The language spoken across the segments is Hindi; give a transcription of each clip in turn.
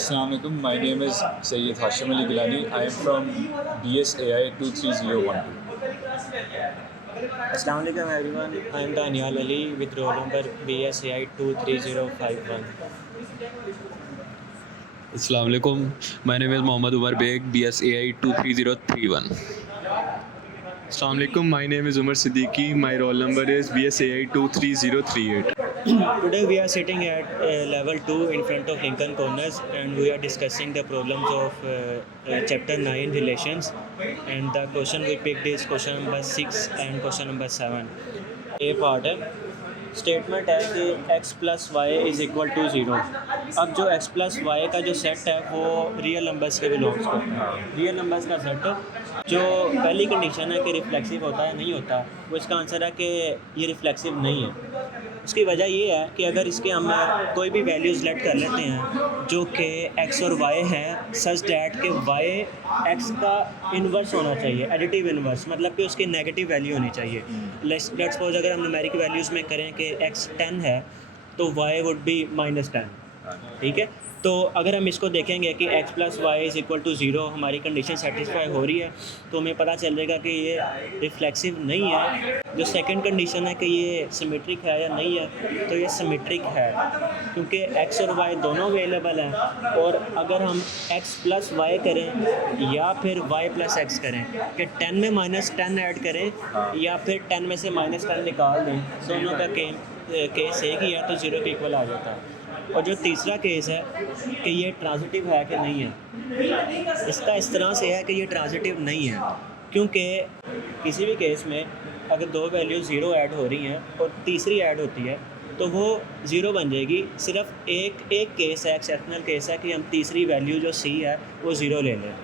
Assalamu alaikum. My name is Sayyid Hashim Ali Gilani. I am from BSAI 23012. Assalamu alaikum everyone. I am Daniel Ali with roll number BSAI 23051. Assalamu alaikum. My name is Mohammad Umar Beg, BSAI 23031. Assalamu alaikum. My name is Umar Siddiqui. My roll number is BSAI 23038. Today we are sitting at level 2 in front of Lincoln Corners and we are discussing the problems of chapter 9 relations, and the question we picked is question number 6 and question number 7. A part है, स्टेटमेंट है कि x plus y is equal to 0. अब जो x प्लस वाई का जो सेट है वो रियल नंबर्स के बिलोंग्स करता है. रियल नंबर्स का सेट जो पहली कंडीशन है कि रिफ्लेक्सिव होता है नहीं होता, वो इसका आंसर है कि ये रिफ्लेक्सिव नहीं है. उसकी वजह ये है कि अगर इसके हम कोई भी वैल्यूज़ लेट कर लेते हैं जो कि x और y हैं, सच डैट कि y x का इन्वर्स होना चाहिए, एडिटिव इन्वर्स, मतलब कि उसकी नेगेटिव वैल्यू होनी चाहिए. लेट्स सपोज अगर हम न्यूमेरिक वैल्यूज़ में करें कि x 10 है तो y वुड बी -10. ठीक है, तो अगर हम इसको देखेंगे कि x plus y is equal to 0, हमारी कंडीशन सेटिस्फाई हो रही है तो हमें पता चलेगा कि ये रिफ्लेक्सिव नहीं है. जो सेकंड कंडीशन है कि ये सिमेट्रिक है या नहीं है, तो ये सिमेट्रिक है क्योंकि x और y दोनों अवेलेबल हैं. और अगर हम x प्लस वाई करें या फिर y प्लस x करें कि 10 में -10 ऐड करें या फिर 10 में से -10 निकाल दें, दोनों का केस एक ही है तो 0 के इक्वल आ जाता है. और जो तीसरा केस है कि ये ट्रांजिटिव है कि नहीं है, इसका इस तरह से है कि ये ट्रांजिटिव नहीं है क्योंकि किसी भी केस में अगर दो वैल्यू 0 ऐड हो रही हैं और तीसरी ऐड होती है तो वो 0 बन जाएगी. सिर्फ एक केस है, एक्सेप्शनल केस है कि हम तीसरी वैल्यू जो c है वो 0 ले लें.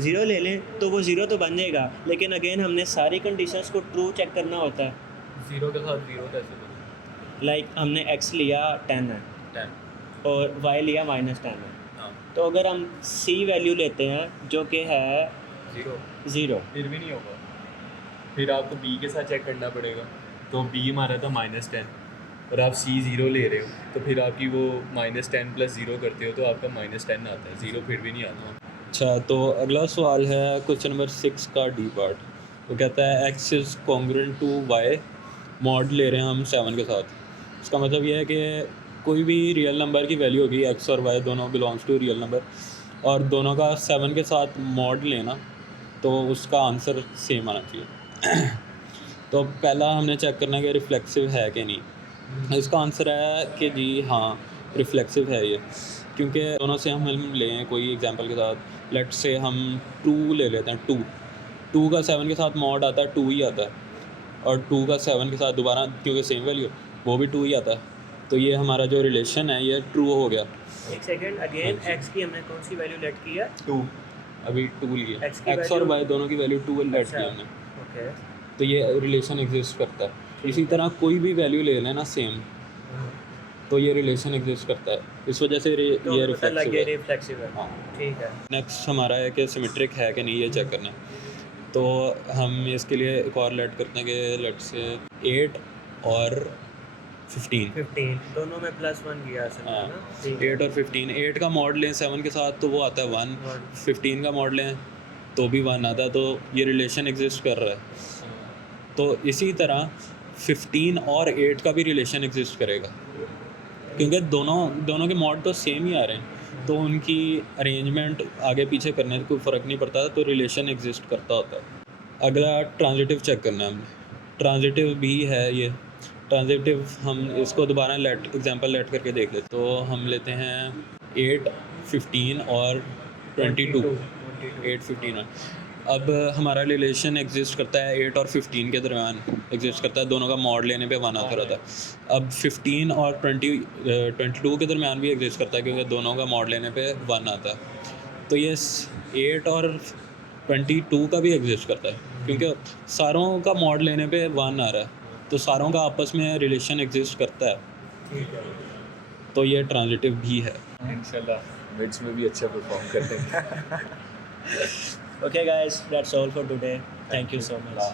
0 ले लें तो वो 0 तो बन जाएगा, लेकिन अगेन हमने सारी कंडीशंस को ट्रू चेक करना होता है. 0 के साथ 0 कैसे बने? लाइक हमने x लिया 10 है और y लिया -10 है. तो अगर हम c वैल्यू लेते हैं जो कि है 0, फिर भी नहीं होगा. फिर आपको b के साथ चेक करना पड़ेगा. तो b हमारा था -10 और आप c 0 ले रहे हो तो फिर आपकी वो -10 + 0 करते हो तो आपका -10 आता है. 0 फिर भी नहीं आता. अच्छा, तो अगला सवाल है क्वेश्चन नंबर 6 का डी पार्ट. वो कहता है x is congruent to y, mod ले रहे हैं हम 7 के साथ. इसका मतलब ये है कि कोई भी रियल नंबर की वैल्यू होगी, x और y दोनों बिलोंग्स टू रियल नंबर, और दोनों का 7 के साथ मॉड लेना तो उसका आंसर सेम आना चाहिए. तो पहला हमने चेक करना है कि रिफ्लेक्सिव है कि नहीं. इसका आंसर है कि जी हाँ, रिफ्लेक्सिव है ये, क्योंकि दोनों से हम लें कोई एग्जांपल के साथ. लेट से हम 2 ले लेते हैं. 2 का 7 के साथ मॉड आता है 2 ही आता है, और 2 का 7 के साथ दोबारा क्योंकि सेम वैल्यू वो भी 2 ही आता है. तो ये हमारा जो रिलेशन है ये ट्रू हो गया. एक सेकंड, अगेन x की हमने कौन सी वैल्यू लेट की है? 2. अभी 2 लिए, x और y दोनों की वैल्यू 2 लेट की हमने. ओके, तो ये रिलेशन एग्जिस्ट करता है. इसी तरह कोई भी वैल्यू ले लेना सेम, तो ये रिलेशन एग्जिस्ट करता है. इस वजह से ये रिफ्लेक्सिव है. हाँ. ठीक है, नेक्स्ट हमारा है कि सिमेट्रिक है कि नहीं, ये चेक करना है. तो हम इसके लिए एक और लेट करते हैं कि लेट से 8 और 15 दोनों में +1 किया है ना. 8 और 15. 8 का मॉड लें 7 के साथ तो वो आता है 1. 15 का मॉड लें तो भी 1 आता है. तो ये रिलेशन एग्जिस्ट कर रहा है. तो इसी तरह 15 और 8 का भी रिलेशन एग्जिस्ट करेगा क्योंकि दोनों के मॉड तो सेम ही आ रहे हैं, तो उनकी अरेंजमेंट आगे पीछे करने से कोई फ़र्क नहीं पड़ता, तो रिलेशन एग्जिस्ट करता होता है. अगला ट्रांजिटिव चेक करना है हमने. ट्रांजिटिव भी है ये. ट्रांजिटिव हम इसको दोबारा एग्जांपल लेट करके देख लेते. तो हम लेते हैं 8, 15 और 22. 8, 15. अब हमारा रिलेशन एग्जिस्ट करता है 8 और 15 के दरमियान एग्जिस्ट करता है. दोनों का मॉड लेने पे 1 आता रहता है. अब 15 और 22 के दरमियान भी एग्जिस्ट करता है क्योंकि दोनों का मॉड लेने पे 1 आता है. तो ये 8 और 22 का भी एग्जिस्ट करता है क्योंकि सारों का मॉड लेने पे 1 आ रहा है, तो सारों का आपस में रिलेशन एग्जिस्ट करता है. तो ये ट्रांजिटिव भी है. इंशाल्लाह मिड्स में भी अच्छा परफॉर्म करते हैं. Okay guys, that's all for today. Thank you so much.